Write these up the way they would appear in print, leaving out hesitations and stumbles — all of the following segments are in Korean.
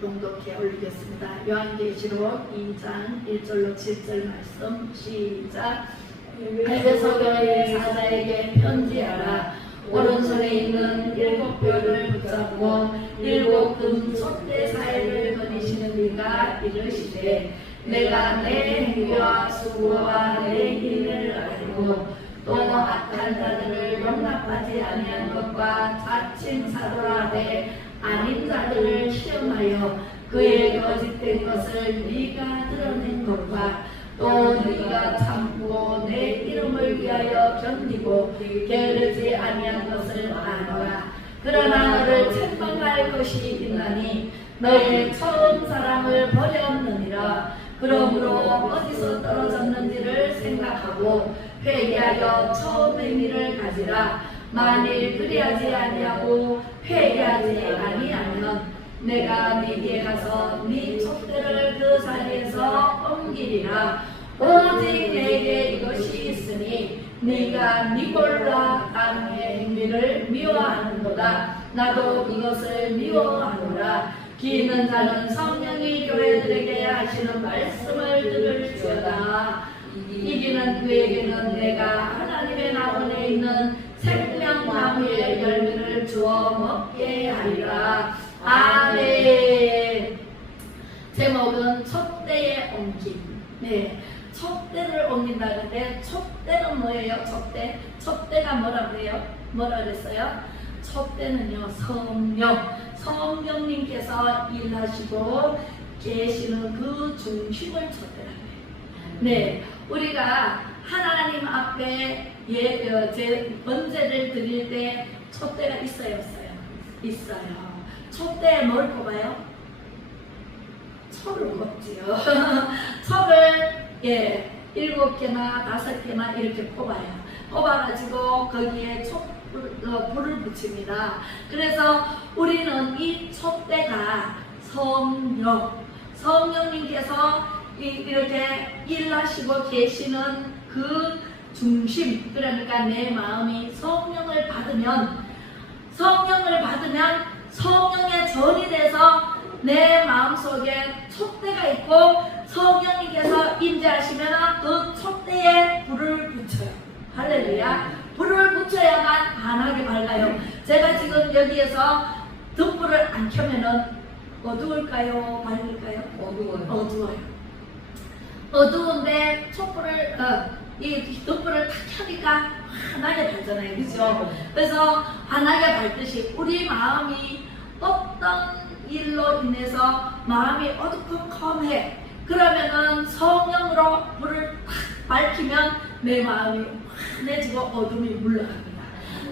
봉독해 올리겠습니다. 요한계시록 2장 1절로 7절 말씀 시작. 에베소 교회 사자에게 편지하라. 오른손에 있는 7별을 붙잡고 7금 촛대 사이를 거니시는 이가 이르시되 내가 내 행위와 수고와 내 힘을 알고 또 악한 자들을 용납하지 아니한 것과 자칭 사도라되 아닌 자들을 시험하여 그의 거짓된 것을 네가 드러낸 것과 또 네가 참고 내 이름을 위하여 견디고 게으르지 아니한 것을 아노라. 그러나 너를 책망할 것이 있나니 너의 처음 사랑을 버렸느니라. 그러므로 어디서 떨어졌는지를 생각하고 회개하여 처음 행위를 가지라. 만일 그리하지 아니하고 회개하지 아니하면 내가 네게 가서 네 촛대를 그 자리에서 옮기리라. 오직 내게 이것이 있으니 네가 니골라 땅의 행위를 미워하는도다. 나도 이것을 미워하노라. 기 있는 자는 성령이 교회들에게 하시는 말씀을 들을지어다. 이기는 그에게는 내가 하나님의 나원에 있는 생명나무의 열매를 주어 먹게 하리라. 아멘. 제목은 촛대의 옮김. 네, 촛대를 옮긴다는데 촛대는 뭐예요? 촛대? 촛대가 뭐라고 해요? 뭐라 그랬어요? 촛대는요, 성령님께서 일하시고 계시는 그 중심을 촛대라고 해요. 네, 우리가 하나님 앞에 번제를 드릴 때 촛대가 있어요, 없어요? 있어요. 촛대에 뭘 뽑아요? 철을 뽑지요. 철을 7개나 5개나 이렇게 뽑아요. 뽑아가지고 거기에 불을 붙입니다. 그래서 우리는 이 촛대가 성령님께서 이렇게 일하시고 계시는 그 중심, 그러니까 내 마음이 성령을 받으면 성령의 전이 돼서 내 마음속에 촛대가 있고 성령님께서 임재하시면 그 촛대에 불을 붙여요. 할렐루야. 불을 붙여야만 환하게 밝아요. 제가 지금 여기에서 등불을 안 켜면은 어두울까요? 밝을까요? 어두워요. 어두운데 촛불을 이 등불을 탁 켜니까 환하게 밝잖아요. 그죠? 그래서 환하게 밝듯이 우리 마음이 어떤 일로 인해서 마음이 어두컴컴해. 그러면은 성령으로 불을 탁 밝히면 내 마음이 환해지고 어둠이 물러갑니다.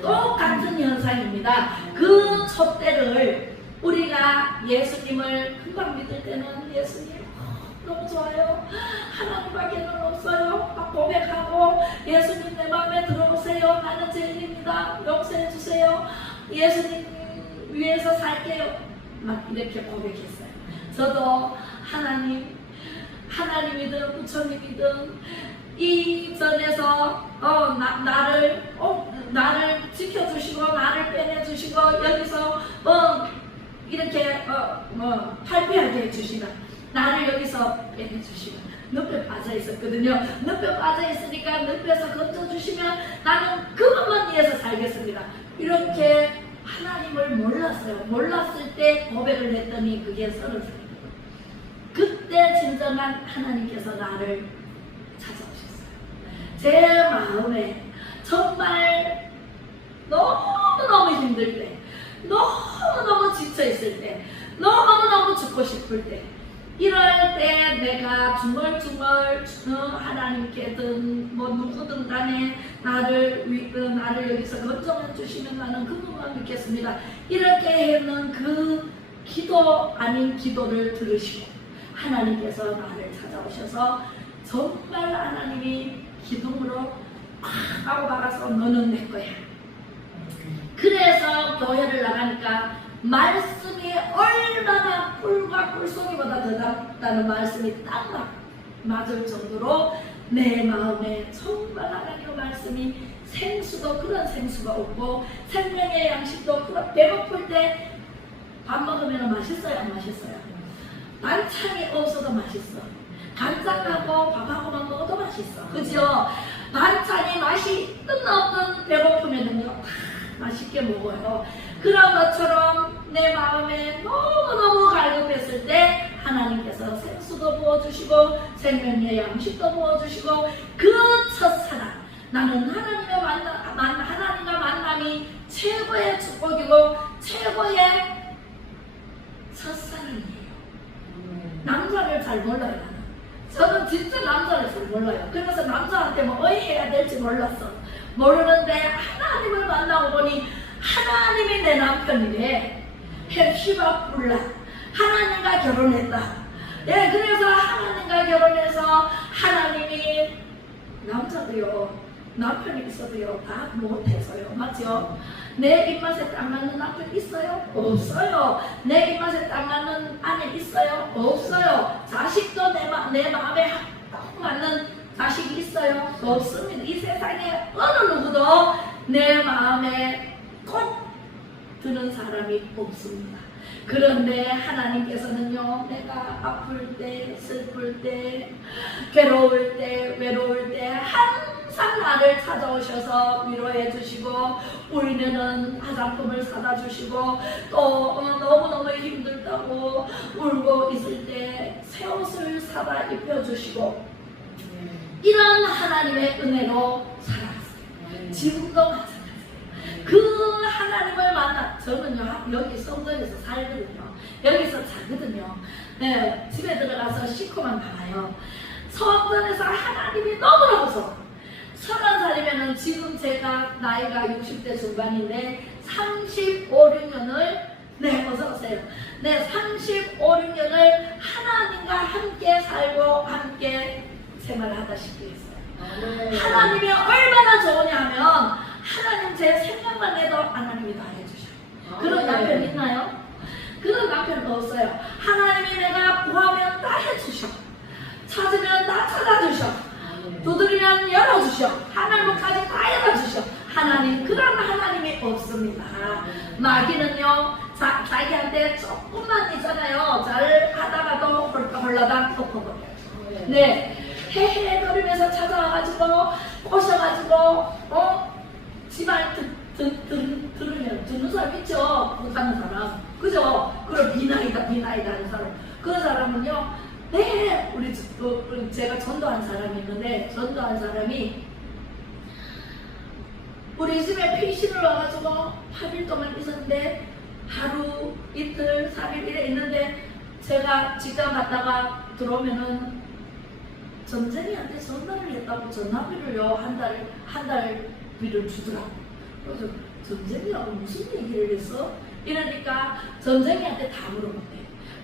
똑같은 현상입니다. 그 촛대를 우리가 예수님을 금방 믿을 때는 예수님 너무 좋아요. 하나님밖에는 없어요. 고백하고 예수님 내 마음에 들어오세요. 나는 죄인입니다. 용서해 주세요. 예수님 위해서 살게요. 막 이렇게 고백했어요. 저도 하나님이든 부처님이든 이전에서 나를 지켜주시고 나를 빼내주시고 여기서 이렇게 탈피하게 해주시면 나를 여기서 빼내주시면 늪에 빠져 있었거든요. 늪에 빠져 있으니까 늪에서 건져주시면 나는 그것만 위해서 살겠습니다. 이렇게 하나님을 몰랐을 때 고백을 했더니 그게 30살이에요. 그때 진정한 하나님께서 나를 찾아오셨어요. 제 마음에 정말 너무너무 힘들 때, 너무너무 지쳐있을 때, 너무너무 죽고 싶을 때, 이럴 때 내가 중얼중얼 하나님께든 누구든 간에 나를 여기서 건져내 주시면 나는 그분만 믿겠습니다. 이렇게 하는 그 기도 아닌 기도를 들으시고 하나님께서 나를 찾아오셔서 정말 하나님이 기둥으로 팍 하고 박아서 너는 내 거야. 그래서 교회를 나가니까 말씀이 얼마나 꿀과 꿀송이보다 더 낫다는 말씀이 딱 맞을 정도로 내 마음에 정말 하나님의 말씀이 생수도 그런 생수가 없고 생명의 양식도 그런 배고플 때 밥 먹으면 맛있어요? 안 맛있어요? 반찬이 없어도 맛있어. 간장하고 밥하고만 먹어도 맛있어. 그죠? 반찬이 맛이 끝없는 배고프면은요, 다 맛있게 먹어요. 그런 것처럼 내 마음에 너무너무 갈급했을 때 하나님께서 생수도 부어주시고 생명의 양식도 부어주시고 그 첫사랑, 나는 하나님과 만남이 최고의 축복이고 최고의 첫사랑이에요. 남자를 잘 몰라요. 나는. 저는 진짜 남자를 잘 몰라요. 그래서 남자한테 뭐 의해야 될지 몰랐어. 모르는데 하나님을 만나고 보니 하나님이 내 남편이래. 헵시바 불라. 하나님과 결혼했다. 예, 그래서 하나님과 결혼해서 하나님이 남자도요, 남편이 있어도요, 다 못해서요. 맞죠? 내 입맛에 딱 맞는 남편 있어요? 없어요. 내 입맛에 딱 맞는 아내 있어요? 없어요. 자식도 내 마음에 딱 맞는 자식이 있어요? 없습니다. 이 세상에 어느 누구도 내 마음에 꼭 드는 사람이 없습니다. 그런데 하나님께서는요, 내가 아플 때, 슬플 때, 괴로울 때, 외로울 때 항상 나를 찾아오셔서 위로해 주시고 울면은 화장품을 사다 주시고 또 너무너무 힘들다고 울고 있을 때 새 옷을 사다 입혀 주시고 이런 하나님의 은혜로 살아갔어요. 지금도 마찬가지예요. 그 하나님을 만나, 저는요 여기 성전에서 살거든요. 여기서 자거든요. 네, 집에 들어가서 씻고만 나와요. 성전에서 하나님이 너무너무 좋아. 30살이면은 지금 제가 나이가 60대 중반인데 35, 6년을 네, 어서오세요. 네, 35, 6년을 하나님과 함께 살고 함께 생활하다시피 했어요. 하나님이 얼마나 좋으냐 하면 하나님 제 생각만 해도 하나님이 다 해주셔요. 그런 남편 있나요? 그런 남편 없어요. 하나님이 내가 구하면 다 해주셔. 찾으면 다 찾아주셔. 두드리면 열어주셔. 하나님까지 다 열어주셔. 하나님, 그런 하나님이 없습니다. 마귀는요, 자기한테 조금만 있잖아요. 잘 하다가도 홀라당 덮어버려요. 네, 헤헤거리면서 찾아와가지고 꼬셔가지고 집안 들으면 듣는 사람 있죠. 못하는 사람, 그죠? 그럼 비나이다 하는 사람. 그 사람은요, 네, 우리 제가 전도한 사람이 있는데, 전도한 사람이 우리 집에 피신을 와가지고 8일 동안 있었는데, 하루, 이틀, 3일 이래 있는데, 제가 직장 갔다가 들어오면은 전쟁이한테 전화를 했다고 전화비를요, 한 달비를 주더라고. 그래서 전쟁이하고 무슨 얘기를 했어? 이러니까 전쟁이한테 다 물어봤대.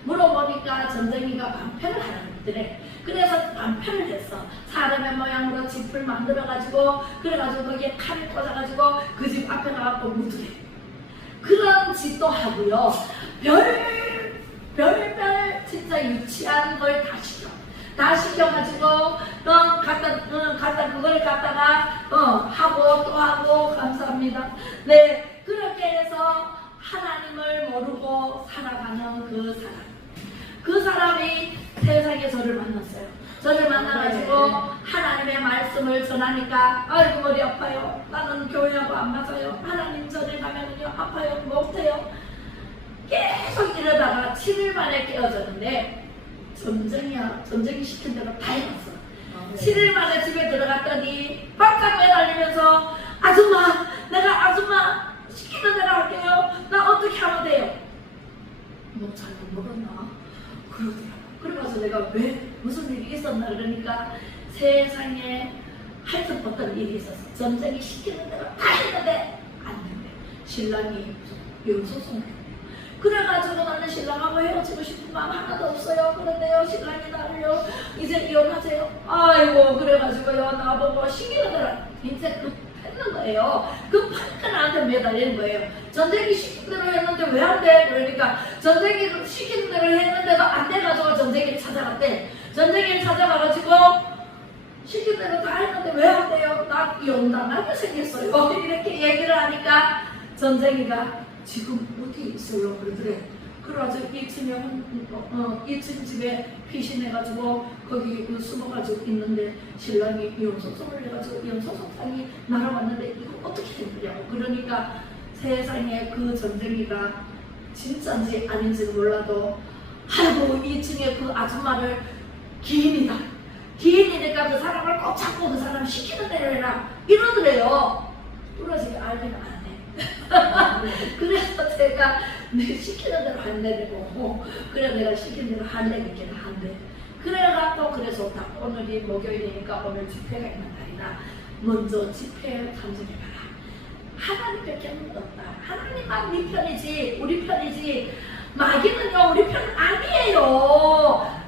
물어보니까 전쟁이가 반편을 하라고 했더래. 그래서 반편을 했어. 사람의 모양으로 집을 만들어가지고, 그래가지고 거기에 칼을 꽂아가지고 그 집 앞에 가갖고 묻으래. 그런 짓도 하고요. 별별 진짜 유치한 걸 다 시켜. 다 시켜가지고 그걸 갖다가 하고 또 하고. 감사합니다. 네, 그렇게 해서 하나님을 모르고 살아가는 그 사람이 세상에 저를 만났어요. 저를 만나가지고 하나님의 말씀을 전하니까 아이고 머리 아파요. 나는 교회하고 안 맞아요. 하나님 전에 가면은요 아파요. 못해요. 계속 이러다가 7일 만에 깨어졌는데 전쟁이 시킨 대로 다 해놨어. 7일 만에 집에 들어갔더니 바짝 매달리면서 아줌마, 내가 아줌마 시키는 대로 할게요. 나 어떻게 하면 돼요? 뭐 잘못 먹었나? 그러더라고. 그래가지고 내가 왜 무슨 일이 있었나 그러니까 세상에 하여튼 어떤 일이 있었어. 전쟁이 시키는 대로 다 했는데 안 된대. 신랑이 용서송을. 그래가지고 나는 신랑하고 헤어지고 싶은 마음 하나도 없어요. 그런데요, 신랑이 나를요, 이제 이혼하세요. 아이고, 그래가지고요, 나보고 시키는 대로 이제 급했는 거예요. 급하니까 나한테 매달리는 거예요. 전쟁이 시킨 대로 했는데 왜 안 돼? 그러니까 전쟁이 시킨 대로 했는데도 안 돼가지고 전쟁이를 찾아갔대. 전쟁이를 찾아가가지고 시킨 대로 다 했는데 왜 안 돼요? 나 용당하게 생겼어요. 이렇게 얘기를 하니까 전쟁이가 지금 어디 있어요? 그러더래. 그래가지고 2층 집에 피신해가지고 거기 숨어가지고 있는데 신랑이 이혼소송을 해가지고 이혼소송상이 날아왔는데 이거 어떻게 된 거냐고. 그러니까 세상에 그 전쟁이가 진짜인지 아닌지는 몰라도 아이고 2층에 그 아줌마를 기인이니까 그 사람을 꼭 잡고 그 사람 시키는 대로 해라 이러더래요. 부러지게 알면 안 해. 그래서 제가 내 시키는 대로 안 내고 그래 내가 시키는 대로 안 내니까 안 돼. 그래갖고 그래서 딱 오늘이 목요일이니까 오늘 집회가 있는 날이라 먼저 집회에 참석해봐라. 하나님밖에 없다. 하나님만 네 편이지 우리 편이지 마귀는요 우리 편 아니에요.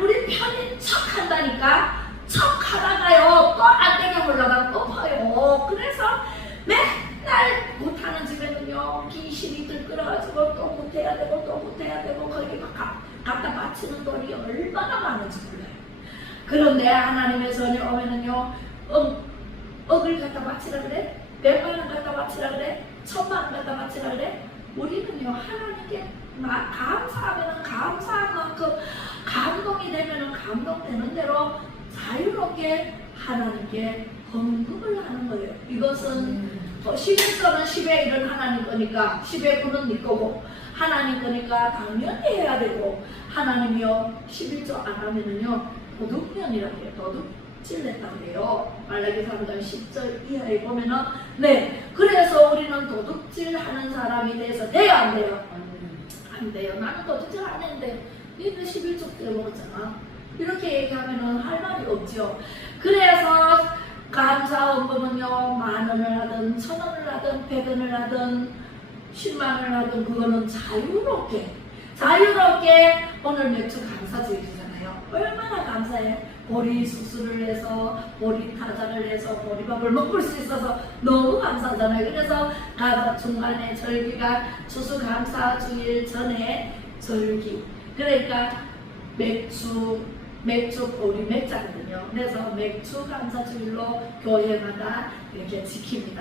우리 편인 척 한다니까. 척 하다가요 또 안 되게 올라가 또 퍼요. 그래서 맨날 못하는 집에는요 귀신이 들끓어가지고 또 못해야 되고 또 못해야 되고 거기 막 갖다 바치는 돈이 얼마나 많은지 몰라요. 그런데 하나님의 전에 오면은요 억을 갖다 바치라 그래? 100만원 갖다 바치라 그래? 1000만원 갖다 바치라 그래? 우리는요 하나님께 감사하면은 감사한 만큼 감동이 되면은 감동되는 대로 자유롭게 하나님께 헌금을 하는 거예요. 이것은 11조는 10의 1은 하나님 거니까 10의 9는 네 거고 하나님 거니까 당연히 해야 되고 하나님이요 11조 안 하면은요 도둑년이라고 해요. 도둑질 냈다고 해요. 말라기 3장 10절 이하에 보면은 그래서 우리는 도둑질 하는 사람이 돼서 돼요 안 돼요? 안 돼요. 나는 도둑질 안 했는데 니는 11조 때 먹었잖아. 이렇게 얘기하면은 할 말이 없죠. 그래서 감사 헌금은요 10,000원을 하든 1,000원을 하든 100원을 하든 10만원을 하든 그거는 자유롭게 오늘 맥주 감사주일이잖아요. 얼마나 감사해. 보리 수술을 해서 보리 타자를 해서 보리밥을 먹을 수 있어서 너무 감사하잖아요. 그래서 중간에 절기가 추수감사주일 전에 절기 그러니까 맥주 우리 맥자거든요. 그래서 맥주 감사주일로 교회마다 이렇게 지킵니다.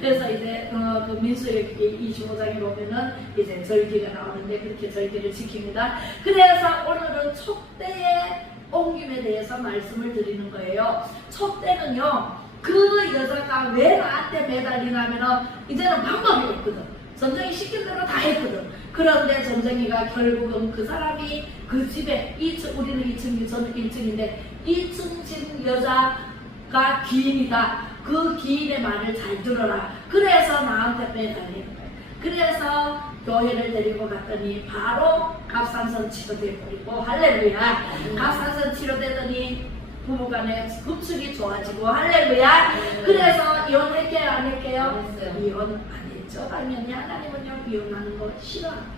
그래서 이제 그 민수기 25장에 보면은 이제 절기가 나오는데 그렇게 절기를 지킵니다. 그래서 오늘은 촛대의 옮김에 대해서 말씀을 드리는 거예요. 촛대는요 그 여자가 왜 나한테 매달리냐면은 이제는 방법이 없거든. 전쟁이 시킨 대로 다 했거든. 그런데 전쟁이가 결국은 그 사람이 그 집에 우리는 2층, 저는 1층인데 2층 집 여자가 기인이다. 그 기인의 말을 잘 들어라. 그래서 나한테 매달리는 거예요. 그래서 교회를 데리고 갔더니 바로 갑상선 치료돼버리고 할렐루야. 갑상선 치료되더니 부부간의 급축이 좋아지고 할렐루야. 그래서 이혼할게요 안 할게요? 이혼 안 했죠. 당연히 하나님은요 이혼하는 거 싫어합니다.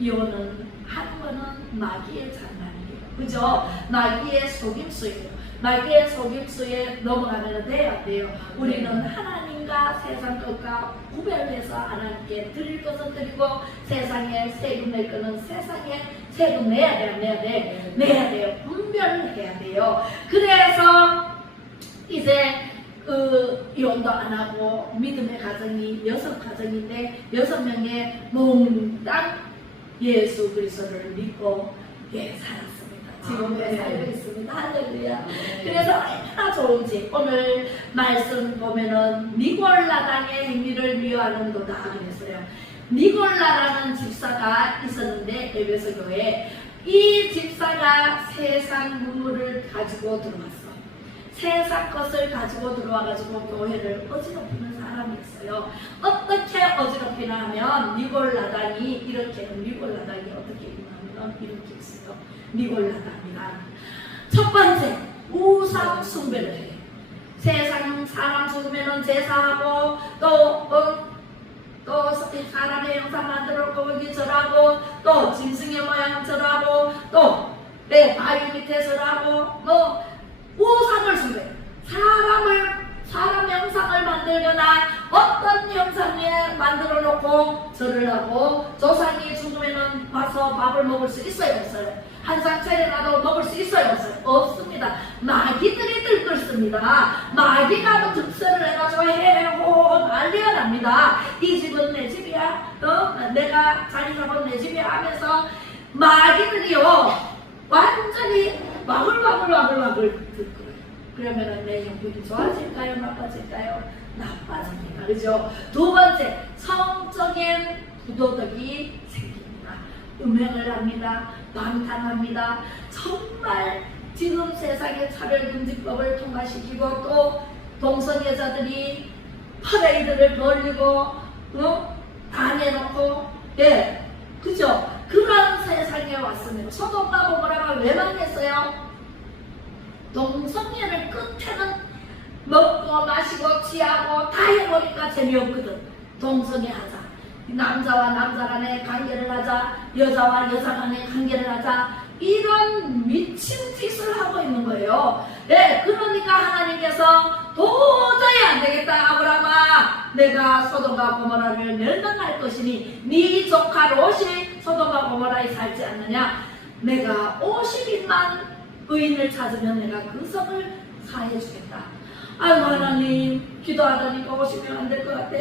이혼은 하는 거는 마귀의 장난이에요. 그죠? 마귀의 속임수예요. 마귀의 속임수에 넘어가면 돼요 안 돼요? 우리는 하나님과 세상 것과 구별해서 하나님께 드릴 것은 드리고 세상에 세금 낼 것은 세상에 세금 내야 돼 안 내야 돼? 내야 돼요. 분별해야 돼요. 그래서 이제 이혼도 안 하고 믿음의 가정이 6가정인데 6명의 몽땅 예수 그리스도를 믿고 살았습니다. 지금 살고 있습니다. 할렐루야. 그래서 얼마나 좋은지 오늘 말씀 보면은 니골라당의 행위를 미워하는도다 그랬어요. 니골라라는 집사가 있었는데 에베소 교회에 이 집사가 세상 문물을 가지고 들어왔어. 세상 것을 가지고 들어와가지고 교회를 어지럽히는 사람이었어요. 어떻게 어지럽히나 하면 니골라당이 어떻게 있냐면 이렇게 있어요. 니골라당이란 첫 번째 우상 숭배를 해요. 세상 사람 죽으면 제사하고 또 사람의 형상 만들어 거기 절하고 또 짐승의 모양 절하고 또 바위 밑에 절하고 우상을 숭배. 사람 형상을 만들거나 어떤 형상에 만들어 놓고 절을 하고 조상이 죽으면은 와서 밥을 먹을 수 있어요 없어요? 한상 차려놔도 먹을 수 있어요 없어요? 없습니다. 마귀들이 들끓습니다. 있습니다. 마귀가 득세를 해가지고 해호 난리가 납니다. 이 집은 내 집이야, 내가 자리 잡은 내 집이야 하면서 마귀들이요 완전히 와글와글 들 거예요. 그러면은 내 형편이 좋아질까요? 나빠질까요? 나빠집니다. 그죠? 두 번째, 성적인 부도덕이 생깁니다. 음행을 합니다. 방탕합니다. 정말 지금 세상의 차별금지법을 통과시키고 또 동성애자들이 퍼레이드를 벌리고 다 내놓고 그죠? 그런 세상에 왔습니다. 소돔과 고모라가 왜 망했어요? 동성애를 끝에는 먹고 마시고 취하고 다 해보니까 재미없거든. 동성애 하자. 남자와 남자 간에 관계를 하자. 여자와 여자 간에 관계를 하자. 이런 미친 짓을 하고 있는 거예요. 그러니까 하나님께서 도저히 안 되겠다. 아브라함아, 내가 소돔과 고모라를 멸망할 것이니 네 조카 롯이 소돔과 고모라에 살지 않느냐. 내가 50인만 의인을 찾으면 내가 그 성을 사해 주겠다. 아이고 하나님, 기도하다니까 50명 안 될 것 같아.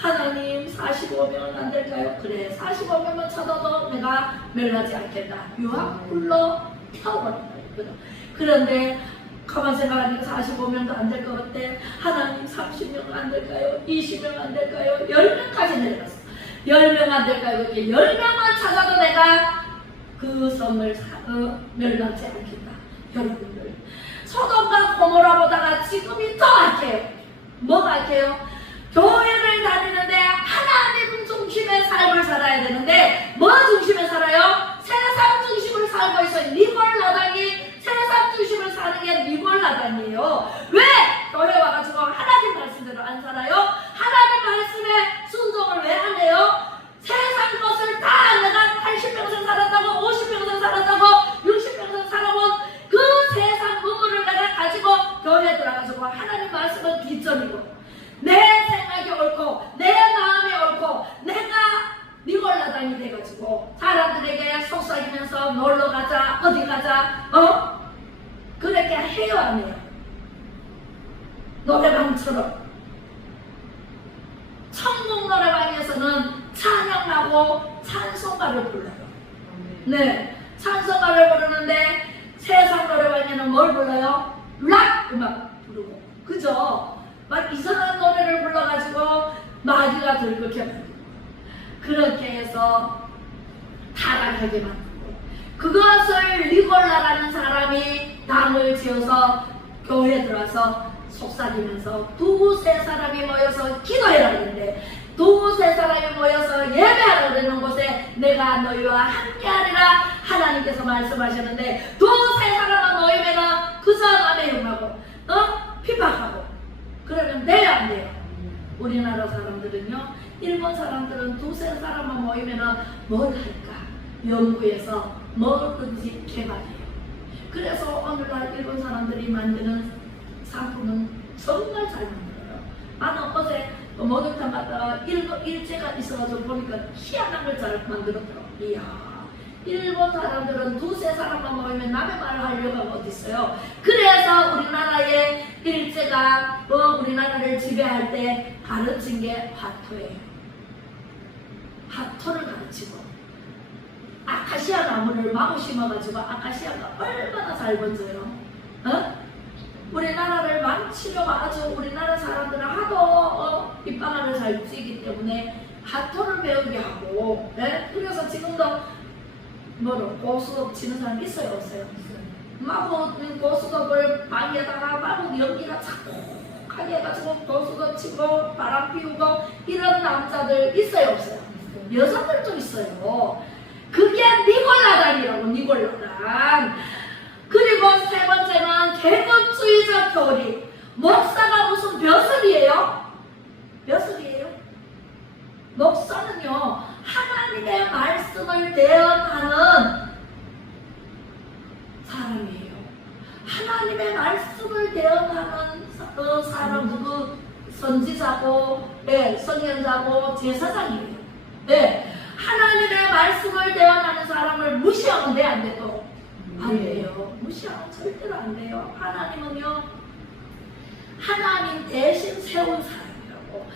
하나님 45명은 안 될까요? 그래, 45명만 찾아도 내가 멸하지 않겠다. 유황불로 태워버린다. 그런데 가만 생각하니까 45명도 안 될 것 같아. 하나님 30명은 안 될까요? 20명 안 될까요? 10명까지 내려갔어. 10명 안 될까요? 이렇게 10명만 찾아도 내가 그 성을 멸하지 않겠다. 여러분들, 소돔과 고모라보다가 지금이 더 악해요. 뭐가 악해요? 교회를 다니는데 하나님 중심의 삶을 살아야 되는데 뭐 중심에 살아요? 세상 중심을 살고 있어요. 니골라당이 세상 중심을 사는 게 니골라당이에요. 왜? 교회 와가지고 하나님 말씀대로 안 살아요? 하나님 말씀에 순종을 왜 안 해요? 세상 것을 다 내가 80평생 살았다고 50평생 살았다고 60평생 살아본 그 세상 부분을 내가 가지고 교회에 들어가지고 하나님 말씀은 뒷전이고 내 생각이 옳고 내 마음이 옳고 내가 니골라당이 돼가지고 사람들에게 속삭이면서 놀러가자 어디 가자 그렇게 해요 안 해요? 노래방처럼 천국 노래방에서는 찬양하고 찬송가를 불러요. 네, 찬송가를 부르는데 세상 노래방에는 뭘 불러요? 락 음악 부르고, 그죠? 막 이상한 노래를 불러가지고 마귀가 들끓게 만들고 그렇게 해서 타락하게 만들고 그것을 니골라라는 사람이 당을 지어서 교회에 들어와서 속삭이면서 두세 사람이 모여서 기도해라 그러는데 두세 사람이 모여서 예배하라 그러는 곳에 내가 너희와 함께하리라 하나님께서 말씀하셨는데 두세 사람만 모이면 그저 남의 흉하고 핍박하고 그러면 돼요 안 돼요? 우리나라 사람들은요, 일본 사람들은 두세 사람만 모이면 뭘 할까 연구해서 뭐든지 개발해요. 그래서 오늘날 일본 사람들이 만드는 상품은 정말 잘 만들어요. 나는 어제 목욕탕 갔다가 일제가 있어가지고 보니까 희한한 걸 잘 만들었더라고. 이야, 일본 사람들은 두세 사람만 모이면 남의 말을 하려고 하면 어디 있어요. 그래서 우리나라의 일제가 우리나라를 지배할 때 가르친 게 화토예요. 화토를 가르치고 아카시아 나무를 마구 심어가지고 아카시아가 얼마나 잘 번져요. 우리나라를 망치려고 아주 우리나라 사람들은 하도 빗방아를 잘 쥐기 때문에 화토를 배우게 하고 그래서 지금도 고수톱 치는 사람 있어요 없어요? 마구 고수톱을 방에다가 마구 연기가 자꾸하게 해가지고 고수톱 치고 바람 피우고 이런 남자들 있어요 없어요? 여자들도 있어요. 그게 니골라당이라고. 니골라당. 그리고 세 번째는 계급주의적 교리. 목사가 무슨 벼슬이에요? 벼슬이에요? 목사는요, 하나님의 말씀을 대언하는 사람이에요. 하나님의 말씀을 대언하는 사람, 누구 선지자고, 선현자고, 제사장이에요. 하나님의 말씀을 대언하는 사람을 무시하면 돼, 안 돼, 또? 안 돼요. 무시하면 절대로 안 돼요. 하나님은요, 하나님 대신 세운 사람이라고.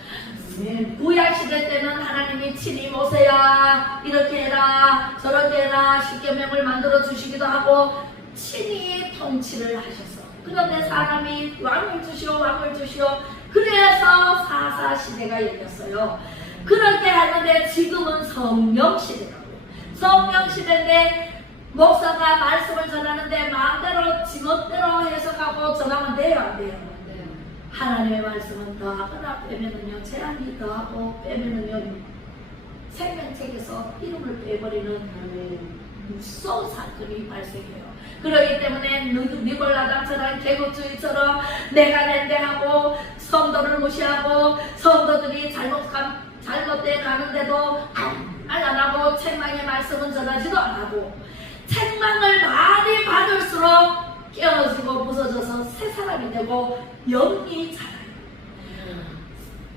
구약시대 때는 하나님이 친히 모세야 이렇게 해라 저렇게 해라 십계명을 만들어 주시기도 하고 친히 통치를 하셨어. 그런데 사람이 왕을 주시오 왕을 주시오 그래서 사사시대가 열렸어요. 그렇게 하는데 지금은 성령시대라고. 성령시대인데 목사가 말씀을 전하는데 마음대로 지멋대로 해석하고 전하면 돼요 안 돼요? 하나님의 말씀은 더하거나 빼면은요 제한이 더하고 빼면은요 생명책에서 이름을 빼버리는 무서운 사건이 발생해요. 그렇기 때문에 니골라당처럼 계급주의처럼 내가 낸데하고 성도를 무시하고 성도들이 잘못돼 가는데도 안 하고 책망의 말씀은 전하지도 안 하고 책망을 많이 받을수록 깨어지고 부서져서 새 사람이 되고 영이 자라요.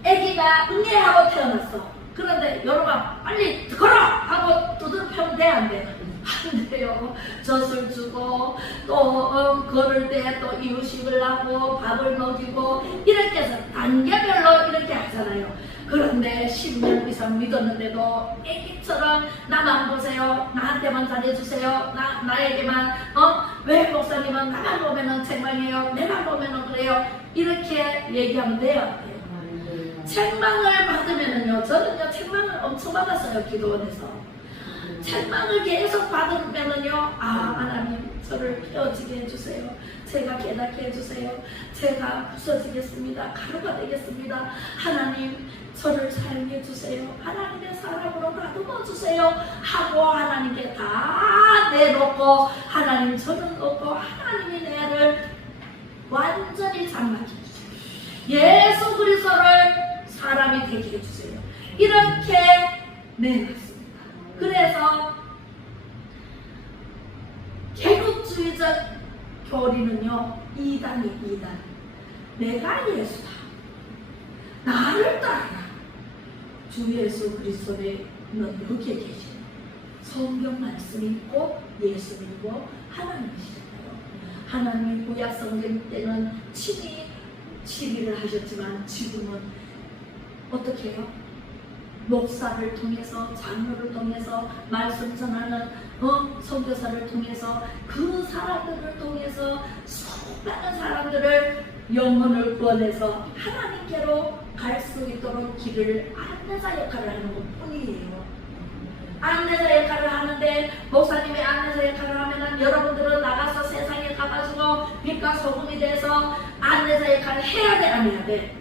아기가 응애하고 태어났어. 그런데 여러분 빨리 걸어! 하고 두드려 펴면 돼 안 돼? 안 돼요. 젖을 주고 또 걸을 때 또 이유식을 하고 밥을 먹이고 이렇게 해서 단계별로 이렇게 하잖아요. 그런데 10년 이상 믿었는데도 애기처럼 나만 보세요. 나한테만 잘해주세요. 나에게만 왜 목사님은 나만 보면은 책망해요. 내만 보면은 그래요. 이렇게 얘기하면 돼요. 책망을 받으면은요 저는요 책망을 엄청 받았어요. 기도원에서 책망을 계속 받으면은요 하나님 저를 깨어지게 해주세요. 제가 깨닫게 해주세요. 제가 부서지겠습니다. 가루가 되겠습니다. 하나님 저를 사용해 주세요. 하나님의 사람으로 다듬어 주세요. 하고 하나님께 다 내놓고 하나님 저를 놓고 하나님이 내를 완전히 장막해 주세요. 예수 그리스도를 사람이 되게 해주세요. 이렇게 내놨습니다. 그래서 계급주의적 교리는요 이단이 이단. 내가 예수다. 나를 따라. 주 예수 그리스도는 여기에 계시는 성경 말씀이 꼭 예수 믿고 하나님이시잖아요. 하나님 구약 성경 때는 친히 치리를 하셨지만 지금은 어떻게 해요? 목사를 통해서 장로를 통해서 말씀 전하는 선교사를 통해서 그 사람들을 통해서 수많은 사람들을 영혼을 구원해서 하나님께로 갈 수 있도록 길을 안내자 역할을 하는 것 뿐이에요. 안내자 역할을 하는데 목사님이 안내자 역할을 하면은 여러분들은 나가서 세상에 가가지고 빛과 소금이 돼서 안내자 역할을 해야 돼 안 해야 돼?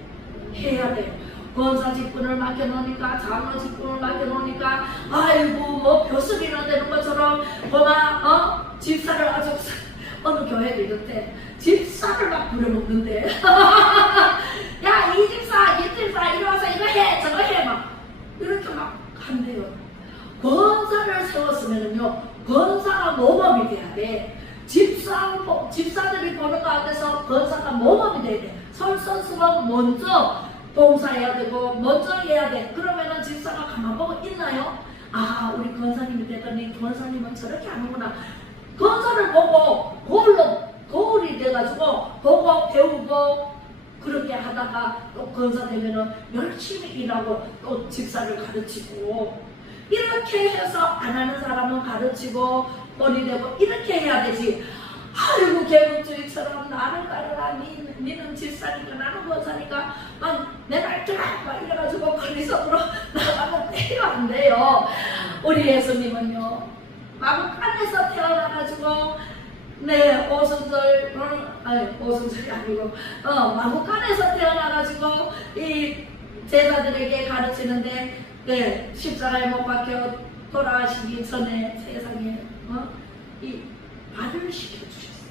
해야 돼요. 권사 직분을 맡겨놓으니까 장로 직분을 맡겨놓으니까 아이고 뭐 벼슬이나 되는 것처럼 고마 집사를 아주 어느 교회도 이렇대 집사를 막 부려먹는데 야 이 집사 이 집사 이리 와서 이거 해 저거 해 막 이렇게 막 한대요. 권사를 세웠으면은요 권사가 모범이 돼야 돼. 집사들이 보는 가운데서 권사가 모범이 돼야 돼. 설선수가 먼저 봉사해야 되고 먼저 해야 돼. 그러면은 집사가 가만 보고 있나요? 우리 권사님이 되더니 권사님은 저렇게 하는구나. 권사를 보고 거울이 돼가지고 보고 배우고 그렇게 하다가 또 권사 되면은 열심히 일하고 또 집사를 가르치고 이렇게 해서 안 하는 사람은 가르치고 본이 되고 이렇게 해야 되지. 아이고 계급주의처럼 나를 따르라 니는 집사니까 나는 권사니까 막 내 말 들어 막 이래가지고 거리석으로 나가면 돼요 안 돼요. 우리 예수님은요 마국 안에서 태어나가지고 오순절이 아니고 마국 안에서 태어나가지고 이 제자들에게 가르치는데 십자가에 못 박혀 돌아가시기 전에 세상에 이 발을 시켜주셨어요.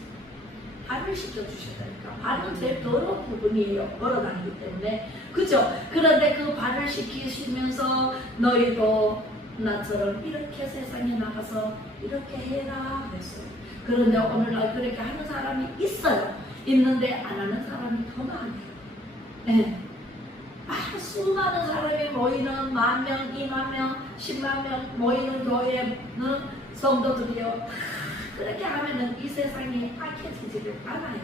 발을 시켜주셨다니까. 발은 제일 더러운 부분이에요. 걸어다니기 때문에. 그죠? 그런데 그 발을 시키시면서 너희도 나처럼 이렇게 세상에 나가서 이렇게 해라 그랬어요. 그런데 오늘날 그렇게 하는 사람이 있어요. 있는데 안 하는 사람이 더 많아요. 수많은 사람이 모이는 10,000명, 20,000명, 100,000명 모이는 교회는 성도들이요. 그렇게 하면은 이 세상이 악해지지를 않아요.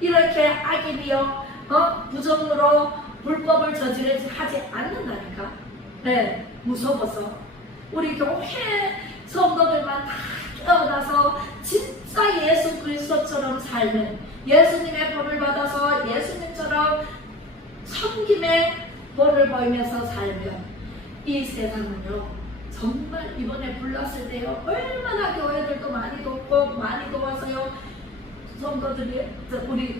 이렇게 악인이요 부정으로 불법을 저지르지 하지 않는다니까. 네, 무서워서 우리 교회 성도들만 다 깨어나서 진짜 예수 그리스도처럼 살면, 예수님의 본을 받아서 예수님처럼 섬김의 본을 보이면서 살면 이 세상은요 정말 이번에 불났을 때요 얼마나 교회들도 많이 돕고 많이 도와서요 성도들이 우리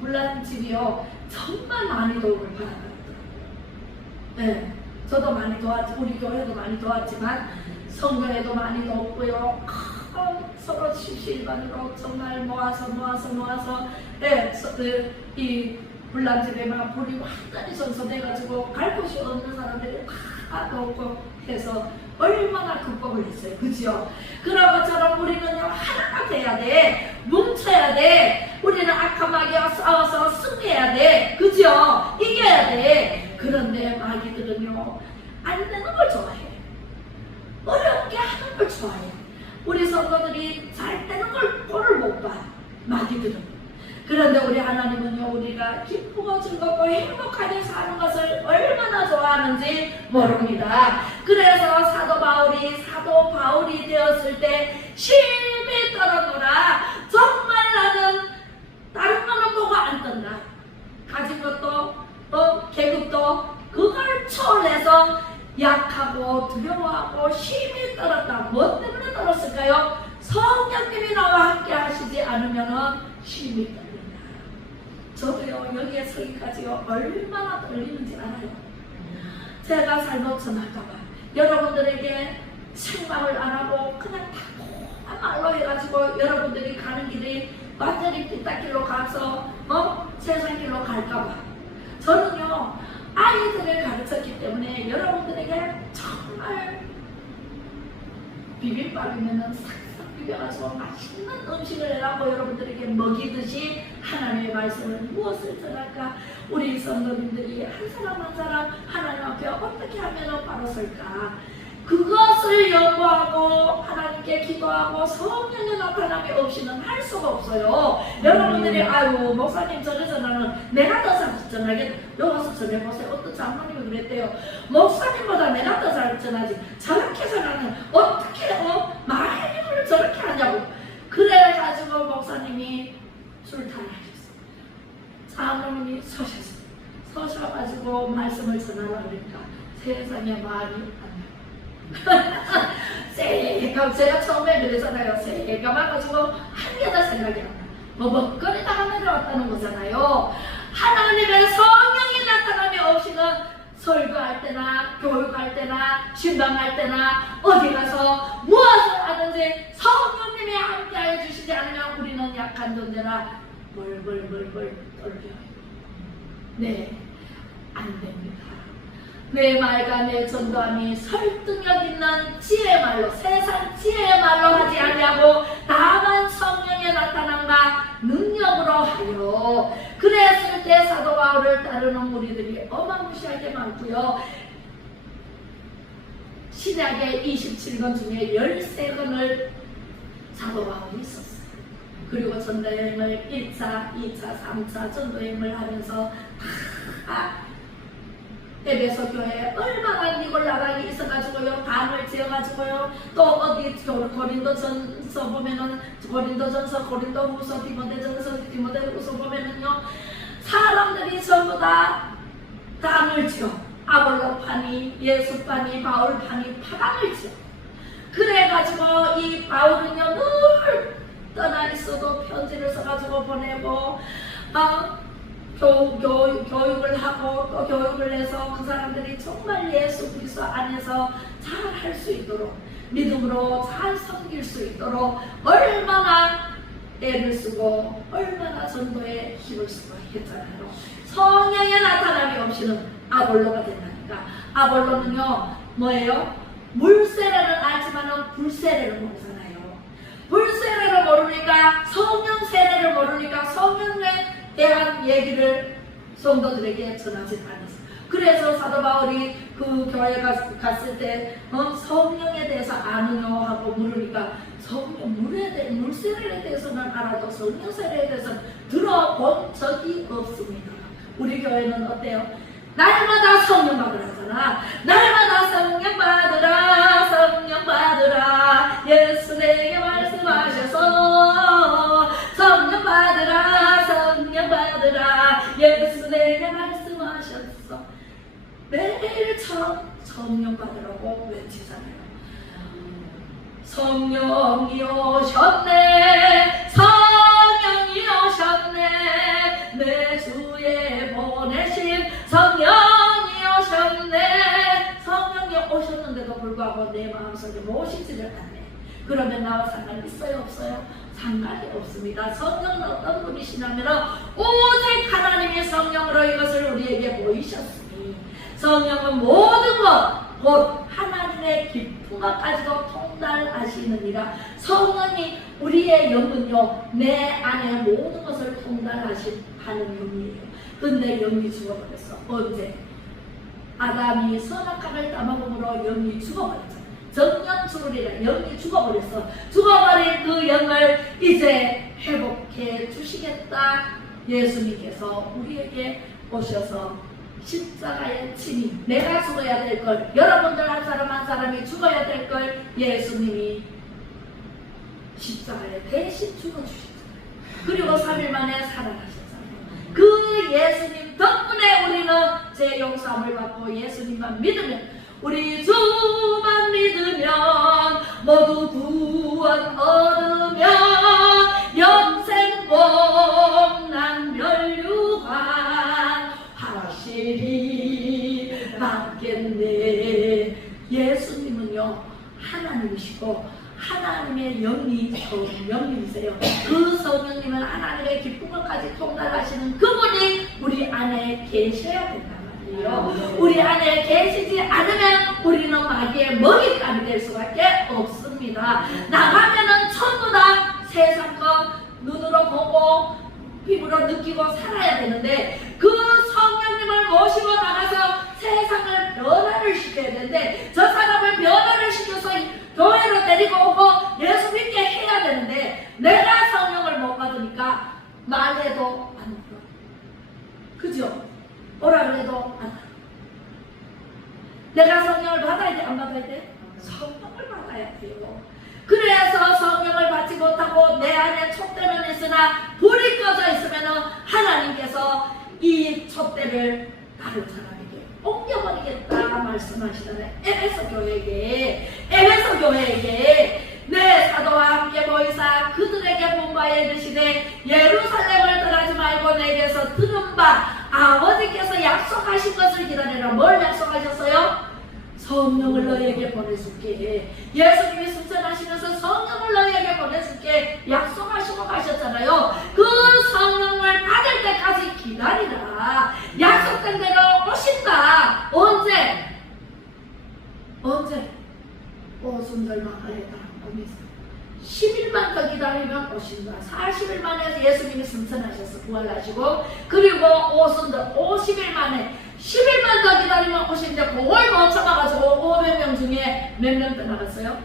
불난 집이요 정말 많이 도움을 받았더라고요. 네, 저도 많이 도왔지, 우리 교회도 많이 도왔지만 성교회도 많이 돕고요. 서로 십시일반으로 정말 모아서 네, 이 불난집에만 불이 완전히 전소돼가지고 갈 곳이 없는 사람들이 다 돕고 해서 얼마나 극복을 했어요. 그죠? 그런 것처럼 우리는요 하나가 돼야 돼. 뭉쳐야 돼. 우리는 악한 마귀와 싸워서 승리해야 돼. 그죠? 이겨야 돼. 그런데 마귀들은요 안 되는 걸 좋아해. 어렵게 하는 걸 좋아해. 우리 성도들이 잘 되는 걸 볼을 못 봐. 마귀들은. 그런데 우리 하나님은요 우리가 기쁘고 즐겁고 행복하게 사는 것을 얼마나 좋아하는지 모릅니다. 그래서 사도 바울이 되었을 때 심히 떨어노라. 정말 나는 다른 거는 보고 안 떤다. 가진 것도 계급도 그걸 초월해서 약하고 두려워하고 심히 떨었다. 뭐 때문에 떨었을까요? 성령님이 나와 함께 하시지 않으면 심히 떨린다. 저도요 여기에 서기까지요 얼마나 떨리는지 알아요. 제가 잘못 전할까봐 여러분들에게 책망을 안 하고 그냥 다 말로 해가지고 여러분들이 가는 길이 완전히 삐딱길로 가서 세상 길로 갈까봐 저는요 아이들을 가르쳤기 때문에 여러분들에게 정말 비빔밥이면은 싹싹 비벼가지고 맛있는 음식을 해라고 여러분들에게 먹이듯이 하나님의 말씀을 무엇을 전할까? 우리 성도님들이 한 사람 한 사람 하나님 앞에 어떻게 하면 바로 설까? 그것을 연구하고 하나님께 기도하고 성령의 나타남이 없이는 할 수가 없어요. 여러분들이 아유 목사님 저래 전하는 내가 더 잘 전하겠네. 여기 와서 전해보세요. 어떤 장로님이 그랬대요. 목사님보다 내가 더 잘 전하지. 저렇게 전하는 어떻게 말을 저렇게 하냐고. 그래가지고 목사님이 술탄하셨어요. 장로님이 서셔가지고 말씀을 전하라 그러니까 세상에 말이 안 새까맣 제가 처음에 그랬잖아요. 새까맣가지고 한 개도 생각이 안 나. 먹거리다가 내려왔다는 거잖아요. 하나님의 성령이 나타남이 없이는 설교할 때나 교육할 때나 신방할 때나 어디 가서 무엇을 하든지 성령님이 함께해 주시지 않으면 우리는 약한 존재라 벌벌벌벌 떨려요. 네, 안 됩니다. 내 말과 내 전도함이 설득력 있는 지혜의 말로 세상 지혜의 말로 하지 아니하고 다만 성령의 나타남과 능력으로 하여. 그랬을 때 사도 바울을 따르는 무리들이 어마무시하게 많고요. 신약의 27권 중에 13권을 사도 바울이 썼어요. 그리고 전도여행을 1차, 2차, 3차 전도여행을 하면서 에베소 교회에 얼마나 니골라당이 있어가지고요 강을 지어가지고요 또 어디 고린도전서 보면은 고린도전서 고린도후서 디모데전서 디모데후서 보면은요 사람들이 전부 다 당을 지어 아볼로파니 예수파니 바울파니 파당을 지어. 그래가지고 이 바울은요 늘 떠나 있어도 편지를 써가지고 보내고 교육을 하고 또 교육을 해서 그 사람들이 정말 예수 그리스도 안에서 잘 할 수 있도록 믿음으로 잘 섬길 수 있도록 얼마나 애를 쓰고 얼마나 전도에 힘을 쓰고 했잖아요. 성령의 나타남이 없이는 아볼로가 된다니까. 아볼로는요 뭐예요? 물세례를 알지만은 불세례를 모르잖아요. 불세례를 모르니까 성령 세례를 모르니까 성령의 대한 얘기를 성도들에게 전하지 않았어요. 그래서 사도 바울이 그 교회에 갔을 때 성령에 대해서 아느냐 하고 물으니까 성령 세례에 대해서는 알아도 성령 세례에 대해서는 들어본 적이 없습니다. 우리 교회는 어때요? 날마다 성령 받으라 하잖아. 날마다 성령 받으라, 성령 받으라. 예수 내게 말씀하셔서 성령 받으라, 성령 받으라. 예수 내게 말씀하셨어. 매일 성령 받으라고 외치잖아요. 성령이 오셨네, 성령이 오셨네, 내 주에 보내신 성령이 오셨네. 성령이 오셨는데도 불구하고 내 마음속에 모시지를 않네. 그러면 나와 상관이 있어요, 없어요? 상관이 없습니다. 성령은 어떤 분이시냐면 오직 하나님의 성령으로 이것을 우리에게 보이셨으니, 성령은 모든 것 곧 하나님의 깊은 것까지도 통달하시느니라. 성령이 우리의 영은요, 내 안에 모든 것을 통달하는 영이에요. 근데 영이 죽어버렸어. 언제? 아담이 선악과를 따먹음으로 영이 죽어버렸어. 정령 죽으리라. 영이 죽어버렸어. 죽어버린 그 영을 이제 회복해 주시겠다. 예수님께서 우리에게 오셔서 십자가의 침이, 내가 죽어야 될 걸, 여러분들 한 사람 한 사람이 죽어야 될 걸 예수님이 십자가에 대신 죽어주셨잖아요. 그리고 3일 만에 살아나셨잖아요. 그 예수님 덕분에 우리는 죄 용서함을 받고 예수님만 믿으면, 우리 주만 믿으면 모두 구원 얻으며 영생 복난 멸류관 확실히 받겠네. 예수님은요, 하나님이시고 하나님의 영이 성령님이세요. 그 성령님은 하나님의 기쁜 것까지 통달하시는 그분이 우리 안에 계셔야 된단 말이에요. 우리 안에 계시지 않으면 우리는 마귀의 먹잇감이 될 수밖에 없습니다. 나가면은 전부 다 세상 것 눈으로 보고 피부로 느끼고 살아야 되는데, 그 성령님을 모시고 나가서 세상을 변화를 시켜야 되는데, 저 사람을 변화를 시켜서 교회로 데리고 오고 예수 믿게 해야 되는데, 내가 성령을 못 받으니까 말해도 안 들어. 그죠? 오라 그래도 안 들어. 내가 성령을 받아야 돼, 안 받아야 돼? 성령을 받아야 돼요. 그래서 성령을 받지 못하고 내 안에 촛대는 있으나 불이 꺼져 있으면 하나님께서 이 촛대를 다른 사람에게 옮겨버리겠다 말씀하시잖아요. 에베소 교회에게 내 사도와 함께 모이사 그들에게 본바에 이르시되, 예루살렘을 떠나지 말고 내게서 들은 바 아버지께서 약속하신 것을 기다리라. 뭘 약속하셨어요? 성령을 너희에게 보내줄게. 예수님이 승천하시면서 성령을 너희에게 보내줄게 약속하시고 가셨잖아요. 그 성령을 받을 때까지 기다리라. 약속된 대로 오신다. 언제? 오순절 마가에 나옵니다. 10일만 더 기다리면 오신다. 40일 만에 예수님이 승천하셔서 부활하시고, 그리고 오순절 50일 만에 10일만 더 기다리면 오신데, 그걸 못 참아가지고 500명 중에 몇 명 떠나갔어요?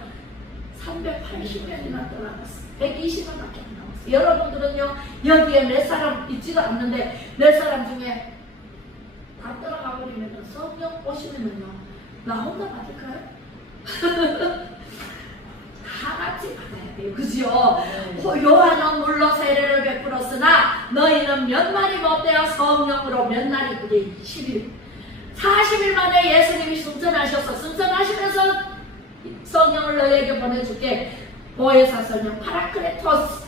380명이나 떠나갔어요. 120명밖에 안 남았어요. 여러분들은요, 여기에 몇 사람 있지도 않는데 몇 사람 중에 다 떠나가 버리면 성령 오시면요, 나 혼자 받을까요? 다 같이 받아야 돼요. 그죠? 요한은 물로 세례를 베풀었으나 너희는 몇 날이 못되어 성령으로 몇 날이 그게 10일 40일 만에 예수님이 승천하시면서 성령을 너희에게 보내줄게. 보혜사 성령 파라크레토스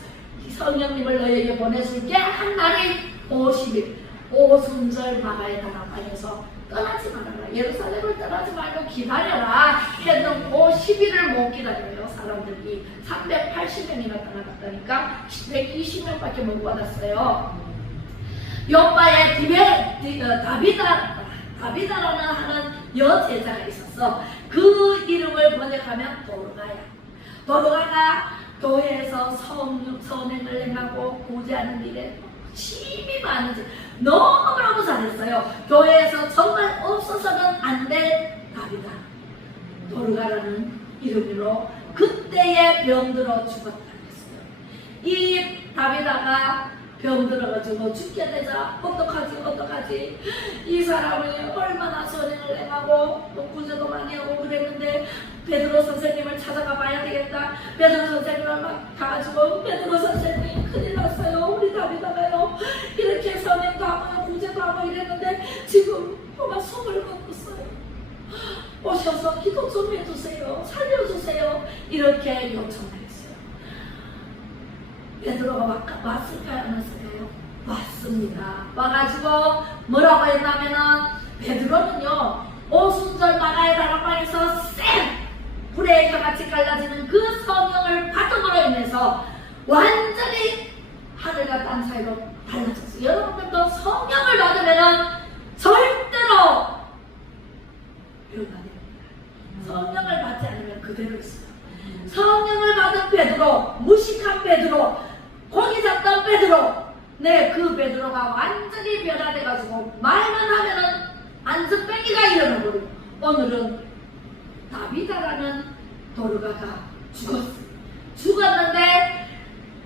성령님을 너희에게 보내줄게. 한 날이 50일 오순절 마가에 다가가면서 떠나지 말아라. 예루살렘을 떠나지 말고 기다려라. 해도 50일을 못 기다려요. 사람들이 380명이나 떠나갔다니까 120명밖에 못 받았어요. 요바에 다비다라는 하는 여제자가 있었어. 그 이름을 번역하면 도르가가 교회에서 선행을 행하고 구제하는 일에 힘이 많은지 너무너무 잘했어요. 교회에서 정말 없어서는 안 될 다비다. 도르가라는 이름으로 그때에 병들어 죽었다 했어요. 다비다가 병 들어가지고 죽게 되자 어떡하지 이 사람이 얼마나 선행을 행하고 또 구제도 많이 하고 그랬는데 베드로 선생님을 찾아가 봐야 되겠다. 베드로 선생님을 막 가가지고 베드로 선생님 큰일 났어요. 우리 다비다가요 이렇게 선행도 하고 구제도 하고 이랬는데 지금 뭐가 속을 걷었어요. 오셔서 기도 좀 해주세요. 살려주세요. 이렇게 요청을 했어요. 베드로가 왔을까요? 안 왔을까요? 왔습니다. 와가지고 뭐라고 했냐면은 베드로는요 오순절 마가의 다락방에서 쌩 불의 혀같이 갈라지는 그 성령을 받음으로 인해서 완전히 하늘과 땅 사이로 달라졌어요. 여러분들도 성령을 받으면은 절대로 변화됩니다. 성령을 받지 않으면 그대로 있어요. 성령을 받은 베드로, 무식한 베드로, 고기 잡던 베드로, 네, 그 베드로가 완전히 변화돼가지고 말만 하면은 안전뱅이가 일어나버리고 오늘은 다비다라는 도르가가 죽었어요. 죽었는데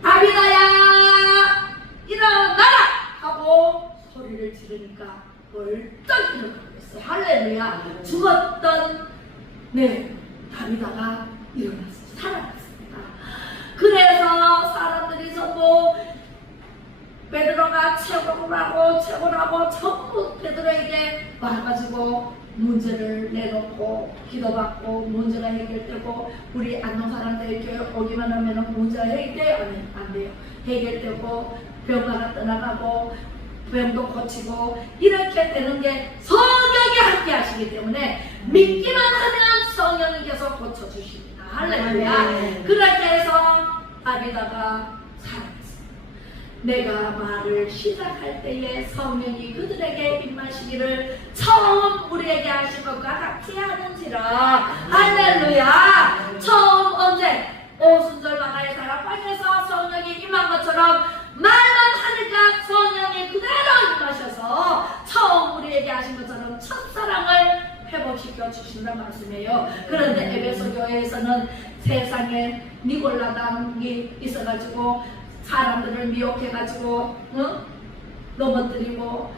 다비다야 일어나라 하고 소리를 지르니까 벌떡 일어나고 있어요. 할렐루야. 죽었던 네 다비다가 일어났어요. 살아났습니다. 그래서 사람들이 전부 베드로가 최고라고 전부 베드로에게 와가지고 문제를 내놓고 기도받고 문제가 해결되고 우리 안동사람들 교회 오기만 하면 문제가 해결돼요? 안 돼요. 해결되고 병가가 떠나가고 병도 고치고 이렇게 되는 게 성령이 함께 하시기 때문에 믿기만 하면 성령이 계속 고쳐주십니다. 할렐루야. 그렇게 해서 다비다가 살아났습니다. 내가 말을 시작할 때에 성령이 그들에게 임하시기를 처음 우리에게 하신 것과 같이 하는지라. 할렐루야. 처음 언제? 오순절 마가의 다락방에서 성령이 임한 것처럼 말만 하니까 성령이 그대로 임하셔서 처음 우리에게 하신 것처럼 첫사랑을 회복시켜 주신다는 말씀이에요. 그런데 에베소 교회에서는 세상에 니골라당이 있어가지고 사람들을 미혹해가지고 넘어뜨리고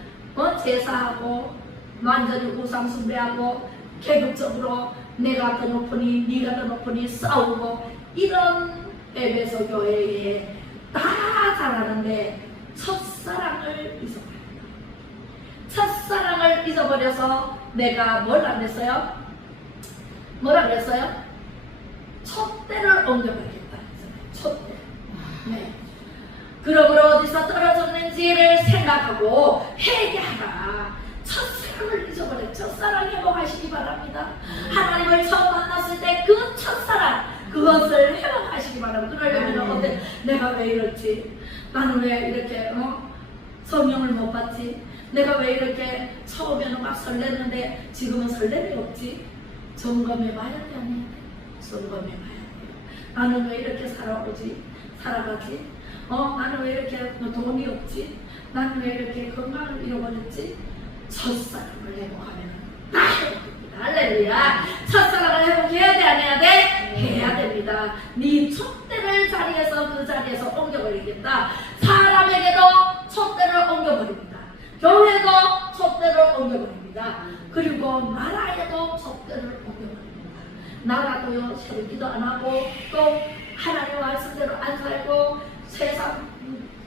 제사하고 완전히 우상 숭배하고 계급적으로 내가 더 높으니 네가 더 높으니 싸우고 이런 에베소 교회에 다 잘하는데 첫사랑을 잊어버렸다. 첫사랑을 잊어버려서 내가 뭘 안 했어요? 뭐라 그랬어요? 촛대를 옮겨버리겠다. 촛대. 네. 그러므로 어디서 떨어졌는지를 생각하고 회개하라. 첫사랑을 잊어버려. 첫사랑 회복하시기 바랍니다. 하나님을 처음 만났을 때 그 첫사랑 그것을 회복하시기 바랍니다. 그러려면 어때? 내가 왜 이렇지? 나는 왜 이렇게 성령을 못 받지? 내가 왜 이렇게 처음에는 막 설렜는데 지금은 설렘이 없지? 점검해 봐야 돼, 아니야? 점검해 봐야 돼요. 나는 왜 이렇게 살아가지? 나는 왜 이렇게 돈이 없지? 나는 왜 이렇게 건강을 잃어버렸지? 첫사랑을 회복하면 다 회복됩니다. 할렐루야. 첫사랑을 회복해야 돼, 안 해야 돼? 해야 됩니다. 네 촛대를 그 자리에서 옮겨버리겠다. 사람에게도 촛대를 옮겨버립니다. 교회도 촛대를 옮겨버립니다. 그리고 나라에도 촛대를 옮겨버립니다. 나라도요, 세우기도 안 하고 또 하나님 말씀대로 안 살고 세상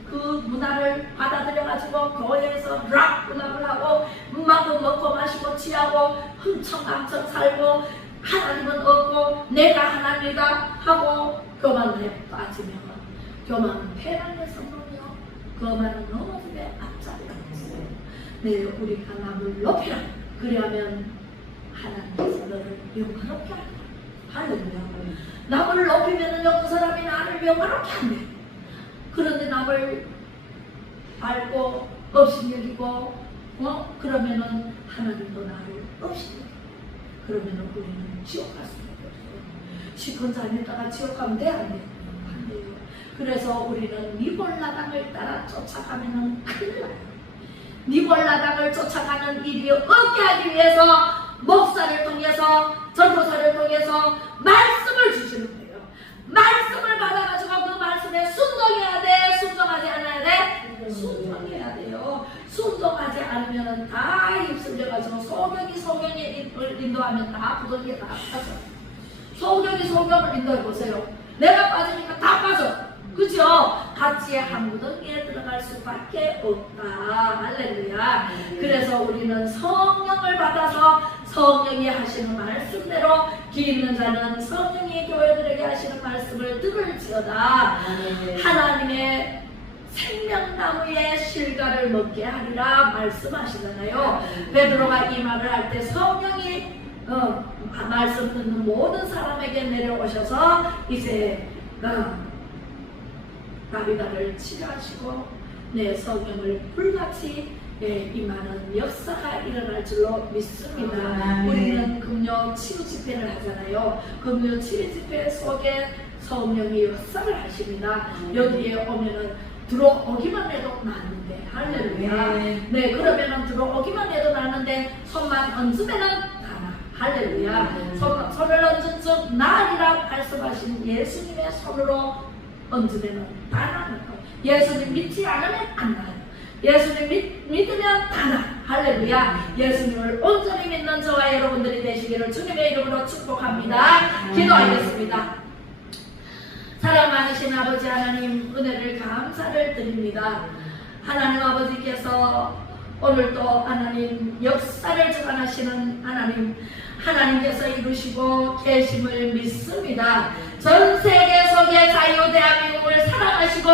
그 문화를 받아들여가지고 교회에서 락 음악을 하고 음악도 먹고 마시고 취하고 흥청망청 살고 하나님은 없고 내가 하나님이다 하고 교만에 빠지면 교만은 패랑의 성공이요. 교만은 넘어지게 앞자리가 있어요. 네, 우리가 남을 높이라. 그러면 하나님께서 너를 영화롭게 한다. 할렐루야. 남을 높이면은요, 그 사람이 나를 영화롭게 한대. 그런데 남을 밟고 업신여기고 그러면은 하나님도 나를 업신여기고 그러면은 우리는 지옥 갈 수밖에 없어요. 시큰 자녀다가 지옥 가면 돼? 안 돼? 안 돼요. 그래서 우리는 니골라당을 따라 쫓아가면은 큰일 나요. 니골라당을 쫓아가는 일이 없게 하기 위해서 목사를 통해서 전도사를 통해서 말씀을 주시는 거예요. 말씀을 받아가지고 그 말씀에 순종해야 돼. 순종 아니면은 다 휩쓸려가지고 소경이 인도하면 다 부득이에 다 빠져. 소경을 인도해 보세요. 내가 빠지니까 다 빠져. 그죠? 같이 한 무더기에 들어갈 수밖에 없다. 할렐루야. 그래서 우리는 성령을 받아서 성령이 하시는 말씀대로 기 있는 자는 성령이 교회들에게 하시는 말씀을 들을지어다. 하나님의 생명나무의 실과를 먹게 하리라 말씀하시잖아요. 베드로가 이 말을 할 때 성령이 말씀 듣는 모든 사람에게 내려오셔서 이제 다비다를 치료하시고 성령을 불같이 임하는 역사가 일어날 줄로 믿습니다. 우리는 금요 치유 집회를 하잖아요. 금요 치유 집회 속에 성령이 역사를 하십니다. 여기에 오면은 들어오기만 해도 나는데, 할렐루야. 네, 그러면은 들어오기만 해도 나는데 손만 얹으면은 나나, 할렐루야. 손을 얹은 즉 나으리라 말씀하신 예수님의 손으로 얹으면은 다 나는 거예요. 예수님 믿지 않으면 안 나요. 예수님 믿으면 다 나. 할렐루야. 예수님을 온전히 믿는 저와 여러분들이 되시기를 주님의 이름으로 축복합니다. 기도하겠습니다. 사랑 많으신 아버지 하나님, 은혜를 감사를 드립니다. 하나님 아버지께서 오늘도 하나님 역사를 주관하시는 하나님께서 이루시고 계심을 믿습니다. 전 세계 속의 자유 대한민국을 사랑하시고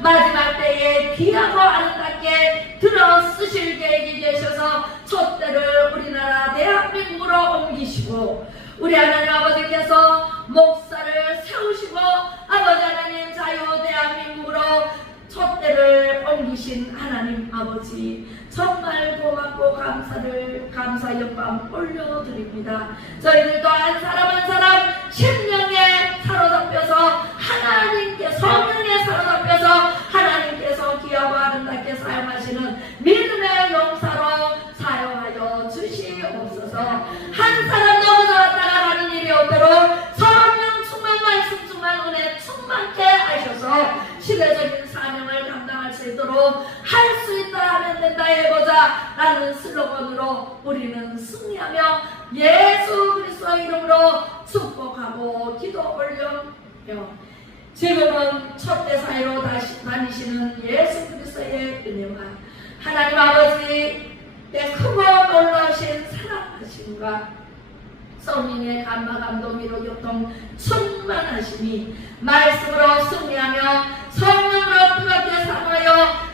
마지막 때에 귀하고 아름답게 들어 쓰실 계획이 되셔서 촛대를 우리나라 대한민국으로 옮기시고 우리 하나님 아버지께서 목사를 세우시고 아버지 하나님 자유 대한민국으로 촛대를 옮기신 하나님 아버지 정말 고맙고 감사 영광 올려드립니다. 저희들도 한 사람 한 사람 심령에 사로잡혀서 하나님께 성령에 사로잡혀서 하나님께서 귀하고 아름답게 사용하시는 믿음의 용사로 사용하여 주시옵소서. 한 사람 넘어졌다가 하는 일이 없도록 성령 충만 말씀 충만 은혜 충만케 하셔서 시대적인 사명을 감당할 수 있도록 할 수 있다 하면 된다 해보자 라는 슬로건으로 우리는 승리하며 예수 그리스도 이름으로 축복하고 기도 올려며 지금은 첫대 사이로 다니시는 예수 그리스도의 은혜와 하나님 아버지의 크고 놀라우신 사랑하심과 성령의 감화 감동 위로 교통 충만하심이 말씀으로 승리하며 성령으로 뜨겁게 사모여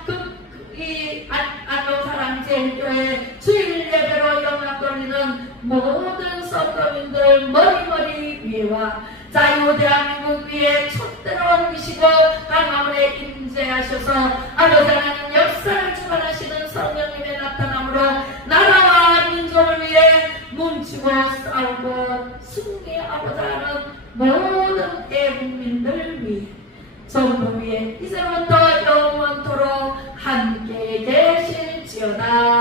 이 안동사랑제일교회 주일 예배로 영광 돌리는 모든 성도님들 머리 위에와 자유 대한민국 위에 촛대로 옮기시고 강화문에 임재하셔서 아버지 하나님 역사를 주관하시는 성령님의 나타남으로 나라와 민족을 위해 뭉치고 싸우고 승리하고자 하는 모든 애국민들 위해 정부 위에 이제부터 영원토록 함께 계실지어다.